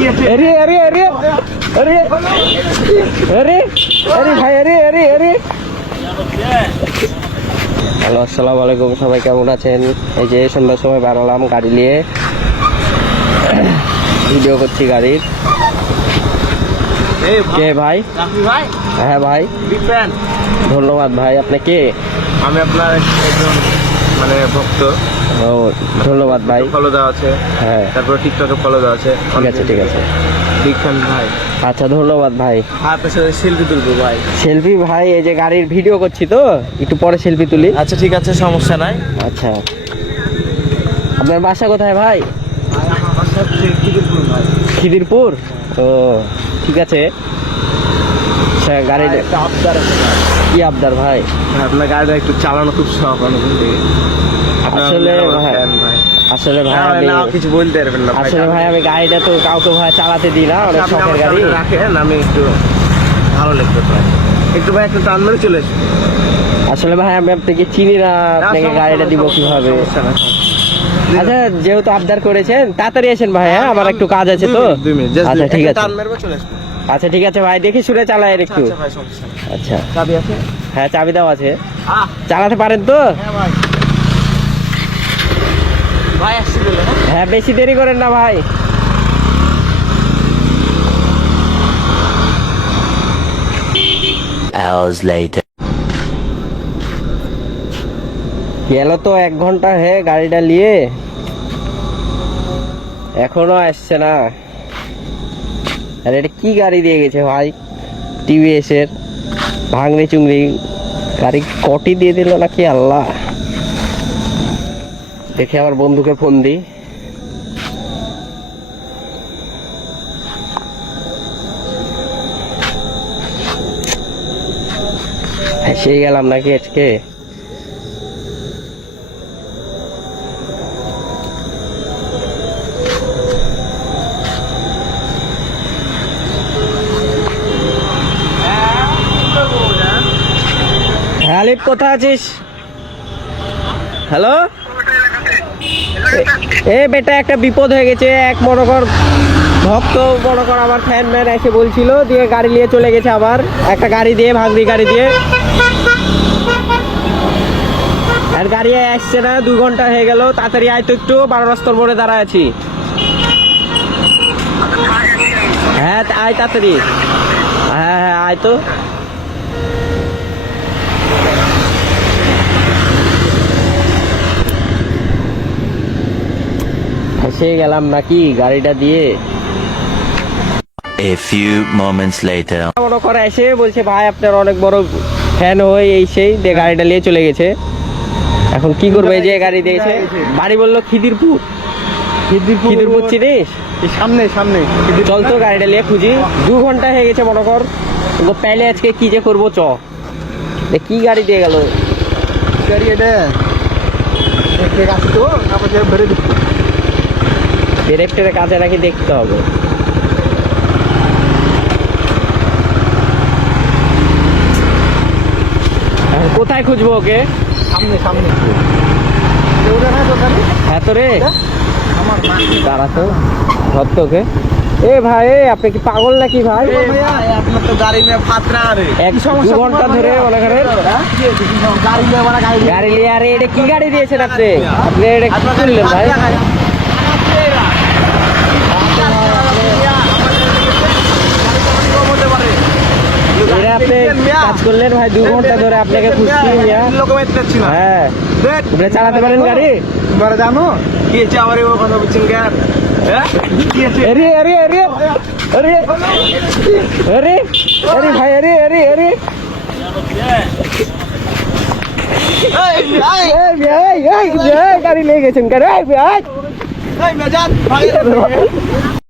अरे अरे अरे अरे अरे अरे भाई अरे अरे अरे হ্যালো আসসালামু আলাইকুম সবাই কেমন আছেন এই যে সন্ধ্যার সময় বেরোলাম গাড়ি নিয়ে ভিডিও করছি গাড়ির কে ভাই ভাই হ্যাঁ ভাই বিগ ফ্যান ধন্যবাদ ভাই আপনি কে আমি আপনার একজন মানে ভক্ত ও ধন্যবাদ ভাই ফলো দেওয়া আছে হ্যাঁ তারপর টিকটকে ফলো দেওয়া আছে ঠিক আছে বিগ ফ্যান ভাই আচ্ছা ধন্যবাদ ভাই আপনার সাথে সেলফি তুলবো ভাই সেলফি ভাই এই যে গাড়ির ভিডিও করছি তো একটু পরে সেলফি তুলি আচ্ছা ঠিক আছে সমস্যা নাই আচ্ছা আপনার বাসা কোথায় ভাই আমার বাসা খিদিরপুর ভাই খিদিরপুর ও ঠিক আছে গাড়ির একটা আবদার আছে ভাই। কি আবদার ভাই আপনার গাড়িটা একটু চালানো খুব শখ অনুভূতি থেকে আসলে ভাই আসলে ভাই আমি না কিছু বলতে পারবেন না আসলে ভাই আমি গাড়িটা তো কাউকে ভাই চালাতে দিই না অনেক আপনি শখের আমার গাড়ি সামনে রাখেন আমি একটু ভালো লাগবে ভাই একটু ভাই একটু টান মেরে চলে আসুন আসলে ভাই আমি আপনাকে চিনি না আপনাকে গাড়িটা দিব কিভাবে আচ্ছা যেহেতু আবদার করেছেন তাড়াতাড়ি আসেন ভাই হ্যাঁ আমার একটু কাজ আছে তো 2 মিনিট আচ্ছা ঠিক আছে টান মেরবো চলে আসুন আচ্ছা ঠিক আছে ভাই দেখে শুনে চালায় একটু আচ্ছা ভাই সমস্যা নেই আচ্ছা চাবি আছে হ্যাঁ চাবি দাও আছে হ্যাঁ চালাতে পারেন তো ভাই ভাই আসছি বলে হ্যাঁ বেশি দেরি করেন না ভাই Hours later. গেল তো 1 ঘন্টা হে গাড়িটা নিয়ে এখনো আসছে না আরে এটা কি গাড়ি দিয়ে গেছে ভাই টিভিএস এর ভাঙড়ি চুংড়ি গাড়ি কটি দিয়ে দিল নাকি আল্লাহ দেখে আমার বন্ধুকে ফোন দিই সেই গেলাম নাকি আজকে হ্যাঁ লিপ কোথায় আছিস হ্যালো এ বেটা একটা বিপদ হয়ে গেছে এক মনে কর ভক্ত মনে কর আমার ফ্যান ম্যান এসে বলছিল দিয়ে গাড়ি নিয়ে চলে গেছে আবার একটা গাড়ি দিয়ে ভাঙড়ি গাড়ি দিয়ে আর গাড়ি আসছে না 2 ঘন্টা হয়ে গেল তাড়াতাড়ি আয় তো একটু 12 রাস্তার মোড়ে দাঁড়ায় আছি হ্যাঁ আয় তাড়াতাড়ি হ্যাঁ হ্যাঁ আয় তো এসে গেলাম নাকি গাড়িটা দিয়ে A few moments later. মনে করে এসে বলছে ভাই আপনার অনেক বড় ফ্যান হয়ে এই সেই দিয়ে গাড়িটা নিয়ে চলে গেছে এখন কি করবে এই যে গাড়ি দিয়েছে বাড়ি বললো খিদিরপুর খিদিরপুর চিনিস সামনে সামনে চল তো গাড়িটা নিয়ে খুঁজি 2 ঘন্টা হয়ে গেছে মনে কর তো পেলে আজকে কি যে করবো চ কি গাড়ি দিয়ে গেল গাড়ি এটা ঠিক আছে তো তারপর ভরে দিচ্ছি ডিরেক্টরের কাছে নাকি দেখতে হবে কোথায় খুঁজবো ওকে সামনে সামনে ওটা না দোকানে হ্যাঁ তো রে আমার দাঁড়া তো ধর তো ওকে এ ভাই আপনি কি পাগল নাকি ভাই আপনার তো গাড়ি নিয়ে ফাতরা রে 2 ঘন্টা ধরে মনে করেন গাড়ি নিয়ে মানে গাড়ি নিয়ে আরে এটা কি গাড়ি দিয়েছেন আপনি আপনি এটা কি করলেন ভাই এটা আপনি কাজ করলেন ভাই 2 ঘন্টা ধরে আপনাকে খুঁজছি হ্যাঁ আপনি চালাতে পারেন গাড়ি জানো কি হচ্ছে আমার এবার কথা বলছেন কেন अरे अरे अरे अरे अरे अरे भाई अरे अरे अरे गाड़ी ले गए गाड़ी